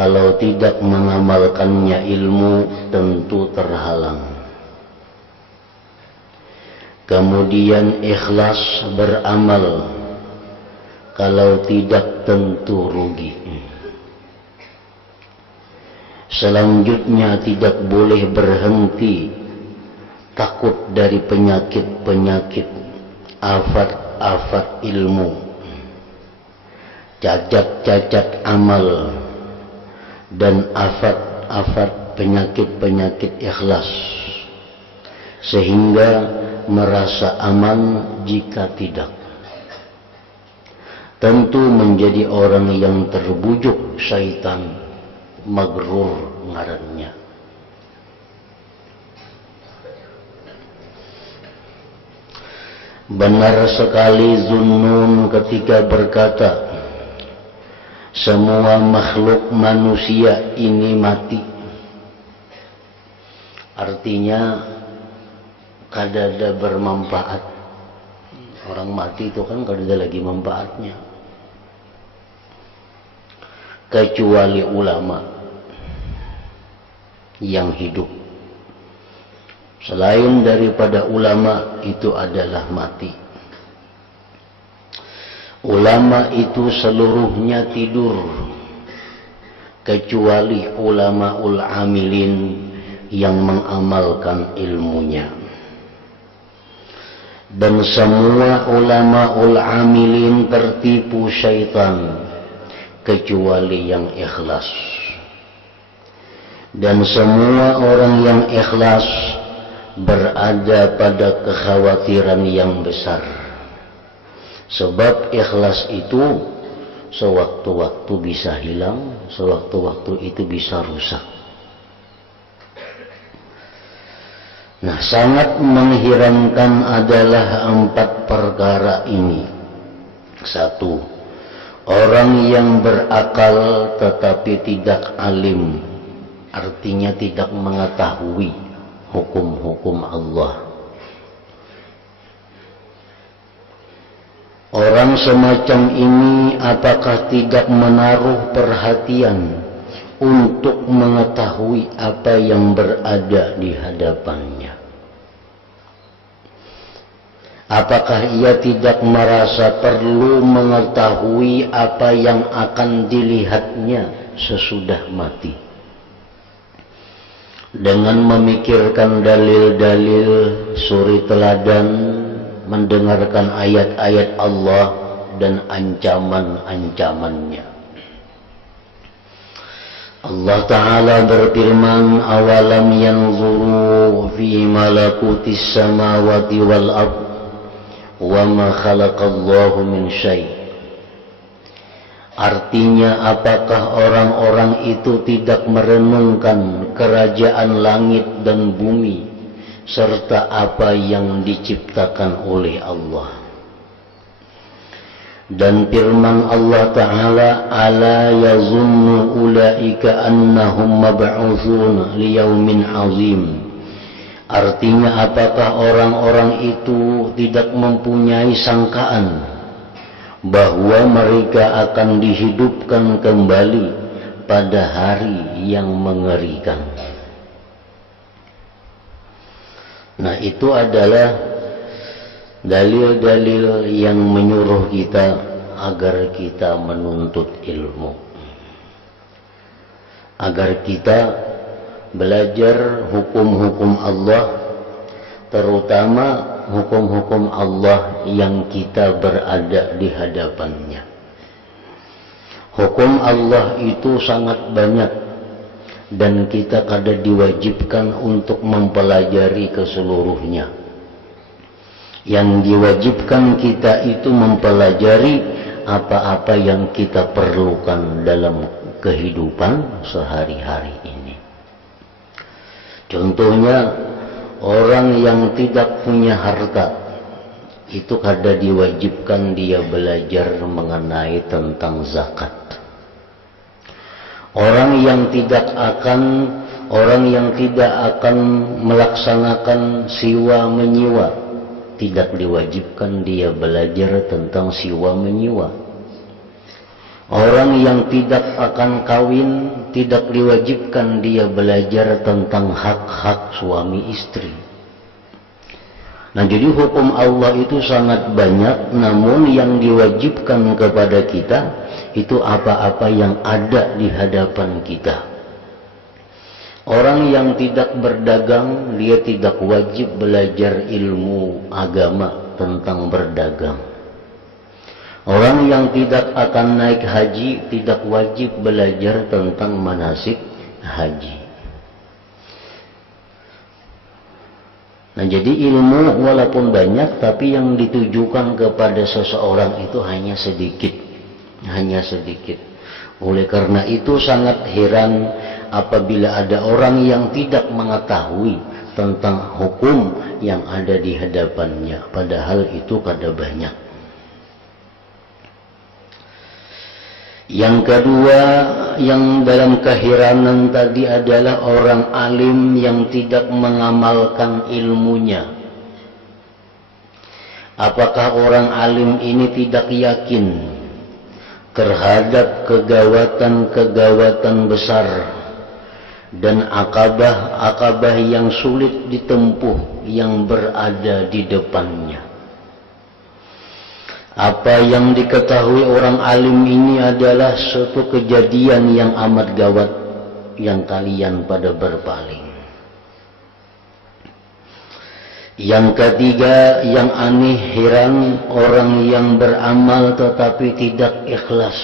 Kalau tidak mengamalkannya ilmu tentu terhalang. Kemudian ikhlas beramal, kalau tidak tentu rugi. Selanjutnya tidak boleh berhenti takut dari penyakit-penyakit, afat-afat ilmu, cacat-cacat amal, dan afat-afat penyakit-penyakit ikhlas, sehingga merasa aman. Jika tidak, tentu menjadi orang yang terbujuk syaitan, magrur ngarannya. Benar sekali Zunnun ketika berkata, semua makhluk manusia ini mati. Artinya kadada bermanfaat. Orang mati itu kan kadada lagi manfaatnya. Kecuali ulama yang hidup. Selain daripada ulama itu adalah mati. Ulama itu seluruhnya tidur, kecuali ulamaul amilin yang mengamalkan ilmunya. Dan semua ulamaul amilin tertipu syaitan, kecuali yang ikhlas. Dan semua orang yang ikhlas berada pada kekhawatiran yang besar. Sebab ikhlas itu sewaktu-waktu bisa hilang, sewaktu-waktu itu bisa rusak. Nah, sangat mengherankan adalah 4 perkara ini. 1. Orang yang berakal tetapi tidak alim, artinya tidak mengetahui hukum-hukum Allah. Orang semacam ini apakah tidak menaruh perhatian untuk mengetahui apa yang berada di hadapannya? Apakah ia tidak merasa perlu mengetahui apa yang akan dilihatnya sesudah mati? Dengan memikirkan dalil-dalil, suri teladan, mendengarkan ayat-ayat Allah dan ancaman-ancamannya. Allah Ta'ala berfirman, awalam yanzuru fi malakutis samawati wal ard wa ma khalaqallahu min syai'. Artinya, apakah orang-orang itu tidak merenungkan kerajaan langit dan bumi serta apa yang diciptakan oleh Allah? Dan firman Allah Ta'ala, ala yazunnu ulaika annahum mab'uthun liyaumin azim. Artinya, apakah orang-orang itu tidak mempunyai sangkaan bahwa mereka akan dihidupkan kembali pada hari yang mengerikan? Nah, itu adalah dalil-dalil yang menyuruh kita agar kita menuntut ilmu, agar kita belajar hukum-hukum Allah, terutama hukum-hukum Allah yang kita berada di hadapannya. Hukum Allah itu sangat banyak dan kita kada diwajibkan untuk mempelajari keseluruhnya. Yang diwajibkan kita itu mempelajari apa-apa yang kita perlukan dalam kehidupan sehari-hari ini. Contohnya, orang yang tidak punya harta itu kada diwajibkan dia belajar mengenai tentang zakat. Orang yang tidak akan melaksanakan siwa menyiwa, tidak diwajibkan dia belajar tentang siwa menyiwa. Orang yang tidak akan kawin, tidak diwajibkan dia belajar tentang hak-hak suami istri. Nah, jadi hukum Allah itu sangat banyak, namun yang diwajibkan kepada kita itu apa-apa yang ada di hadapan kita. Orang yang tidak berdagang, dia tidak wajib belajar ilmu agama tentang berdagang. Orang yang tidak akan naik haji tidak wajib belajar tentang manasik haji. Nah, jadi ilmu walaupun banyak, tapi yang ditujukan kepada seseorang itu hanya sedikit. Hanya sedikit. Oleh karena itu sangat heran apabila ada orang yang tidak mengetahui tentang hukum yang ada di hadapannya. Padahal itu kada banyak. Yang kedua, yang dalam keheranan tadi adalah orang alim yang tidak mengamalkan ilmunya. Apakah orang alim ini tidak yakin terhadap kegawatan-kegawatan besar dan akabah-akabah yang sulit ditempuh yang berada di depannya? Apa yang diketahui orang alim ini adalah suatu kejadian yang amat gawat yang kalian pada berpaling. Yang ketiga, yang aneh heran, orang yang beramal tetapi tidak ikhlas.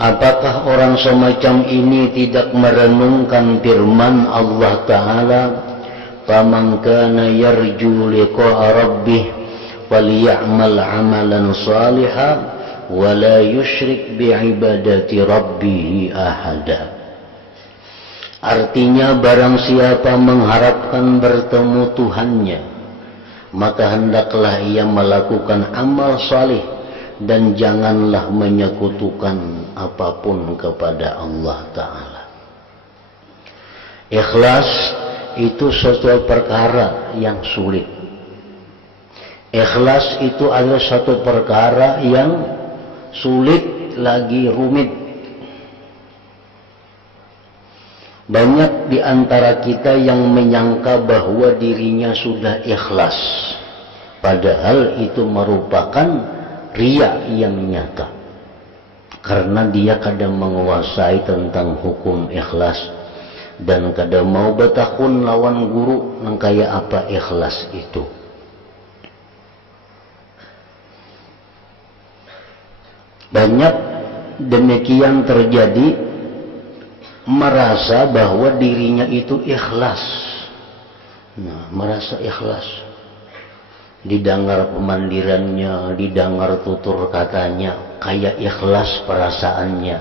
Apakah orang semacam ini tidak merenungkan firman Allah Ta'ala, "Faman kana yarju liqa'a rabbih فَلْيَعْمَلْ عَمَلًا صَالِحًا وَلَا يُشْرِكْ بِعِبَادَةِ رَبِّهِ أَحَدًا." Artinya, barang siapa mengharapkan bertemu Tuhannya, maka hendaklah ia melakukan amal salih dan janganlah menyekutukan apapun kepada Allah Ta'ala. Ikhlas itu suatu perkara yang sulit. Ikhlas itu adalah satu perkara yang sulit lagi rumit. Banyak di antara kita yang menyangka bahwa dirinya sudah ikhlas, padahal itu merupakan riya yang nyata. Karena dia kadang menguasai tentang hukum ikhlas dan kadang mau betakun lawan guru nang kaya apa ikhlas itu. Banyak demikian terjadi, merasa bahwa dirinya itu ikhlas. Nah, merasa ikhlas. Didengar pemandirannya, didengar tutur katanya, kayak ikhlas perasaannya.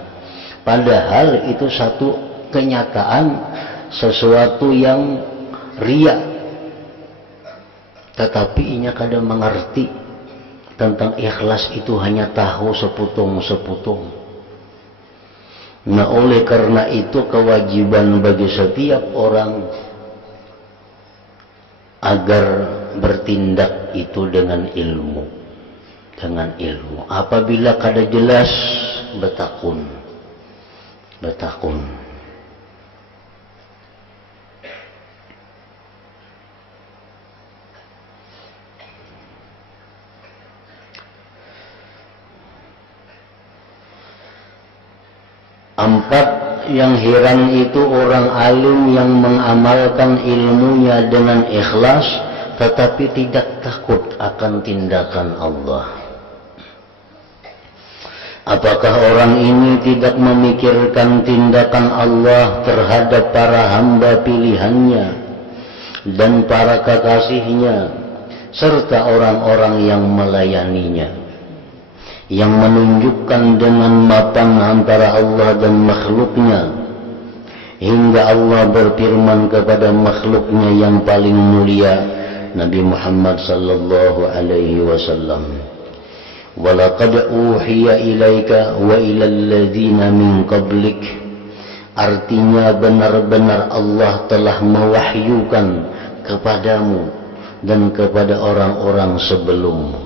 Padahal itu satu kenyataan, sesuatu yang riya. Tetapi inya kadang mengerti tentang ikhlas itu hanya tahu seputung-seputung. Nah, oleh karena itu kewajiban bagi setiap orang agar bertindak itu dengan ilmu. Dengan ilmu. Apabila kada jelas, betakun. Betakun. Empat, yang heran itu orang alim yang mengamalkan ilmunya dengan ikhlas tetapi tidak takut akan tindakan Allah. Apakah orang ini tidak memikirkan tindakan Allah terhadap para hamba pilihannya dan para kekasihnya serta orang-orang yang melayaninya, yang menunjukkan dengan mapan antara Allah dan makhluknya, hingga Allah berfirman kepada makhluknya yang paling mulia, Nabi Muhammad sallallahu alaihi wasallam, "Walaqad uhiya ilaika wa ilal ladzina min qablik." Artinya benar-benar Allah telah mewahyukan kepadamu dan kepada orang-orang sebelummu.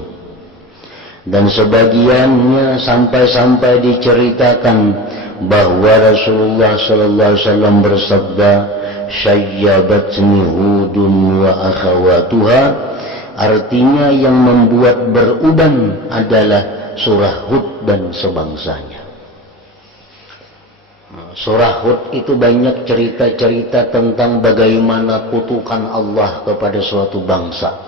Dan sebagiannya sampai-sampai diceritakan bahwa Rasulullah sallallahu alaihi wasallam bersabda, "Syayyabatni Hudun wa akhawatuha." Artinya yang membuat beruban adalah surah Hud dan sebangsanya. Surah Hud itu banyak cerita-cerita tentang bagaimana kutukan Allah kepada suatu bangsa.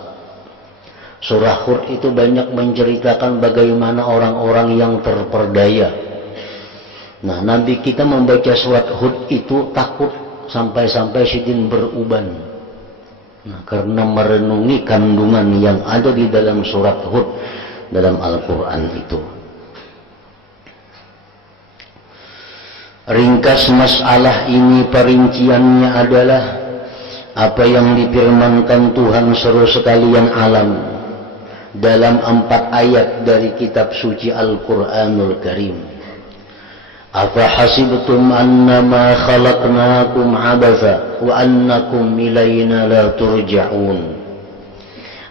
Surah Hud itu banyak menceritakan bagaimana orang-orang yang terperdaya. Nah, Nabi kita membaca surat Hud itu takut sampai-sampai sidin beruban. Nah, karena merenungi kandungan yang ada di dalam surat Hud dalam Al-Quran itu. Ringkas masalah ini perinciannya adalah apa yang difirmankan Tuhan seru sekalian alam dalam 4 ayat dari kitab suci Al-Quranul Karim. Afa hasibtum annama khalaqnakum abatha wa annakum ilayna la turja'un.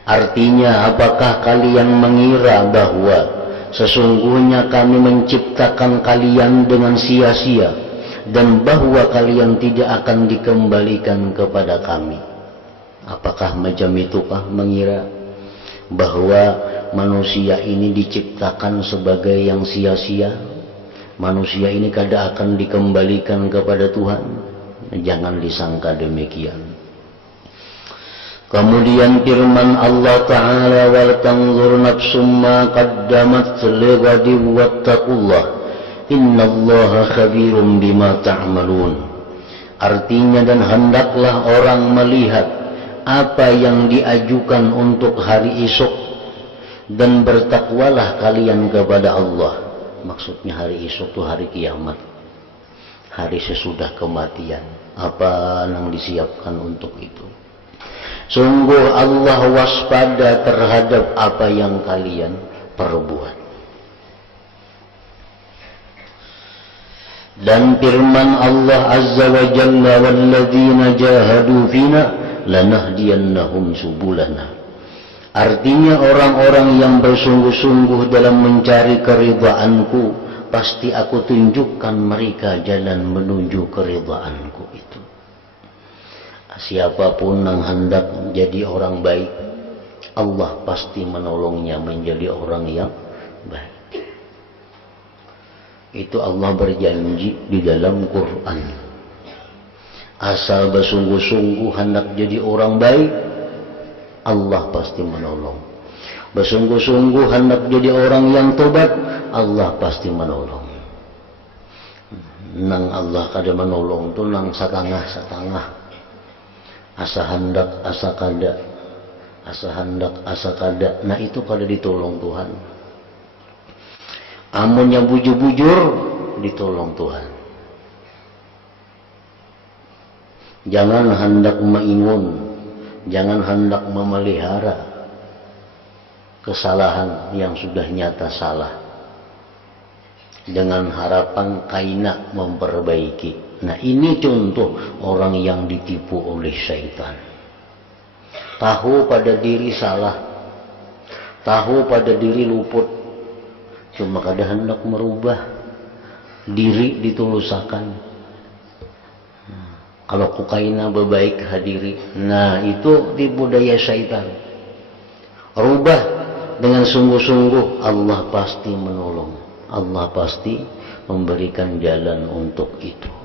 Artinya, apakah kalian mengira bahwa sesungguhnya kami menciptakan kalian dengan sia-sia dan bahwa kalian tidak akan dikembalikan kepada kami? Apakah macam itukah mengira bahwa manusia ini diciptakan sebagai yang sia-sia? Manusia ini kada akan dikembalikan kepada Tuhan? Jangan disangka demikian. Kemudian firman Allah Ta'ala, wal tanzur nafsum ma qaddamat lighadin wattaqullah innallaha khabirum bima ta'malun. Artinya, dan hendaklah orang melihat apa yang diajukan untuk hari esok, dan bertakwalah kalian kepada Allah. Maksudnya hari esok itu hari kiamat, hari sesudah kematian. Apa yang disiapkan untuk itu? Sungguh Allah waspada terhadap apa yang kalian perbuat. Dan firman Allah Azza wa Jalla, walladzina jahadu fina lanahdiyannahum subulana. Artinya, orang-orang yang bersungguh-sungguh dalam mencari keridhaanku, pasti aku tunjukkan mereka jalan menuju keridhaanku itu. Siapapun yang hendak menjadi orang baik, Allah pasti menolongnya menjadi orang yang baik. Itu Allah berjanji di dalam Quran. Asal bersungguh-sungguh hendak jadi orang baik, Allah pasti menolong. Bersungguh-sungguh hendak jadi orang yang tobat, Allah pasti menolong. Nang Allah kada menolong tu nang setengah-setengah. Asa hendak asa kada, asa hendak asa kada. Nah, itu kada ditolong Tuhan. Amunnya bujur-bujur ditolong Tuhan. Jangan hendak mengingun, jangan hendak memelihara kesalahan yang sudah nyata salah dengan harapan kaina memperbaiki. Nah, ini contoh orang yang ditipu oleh syaitan. Tahu pada diri salah, tahu pada diri luput, cuma kada hendak merubah diri ditulusakan. Kalau kukaina bebaik hadiri, nah itu tipu daya syaitan. Rubah dengan sungguh-sungguh, Allah pasti menolong. Allah pasti memberikan jalan untuk itu.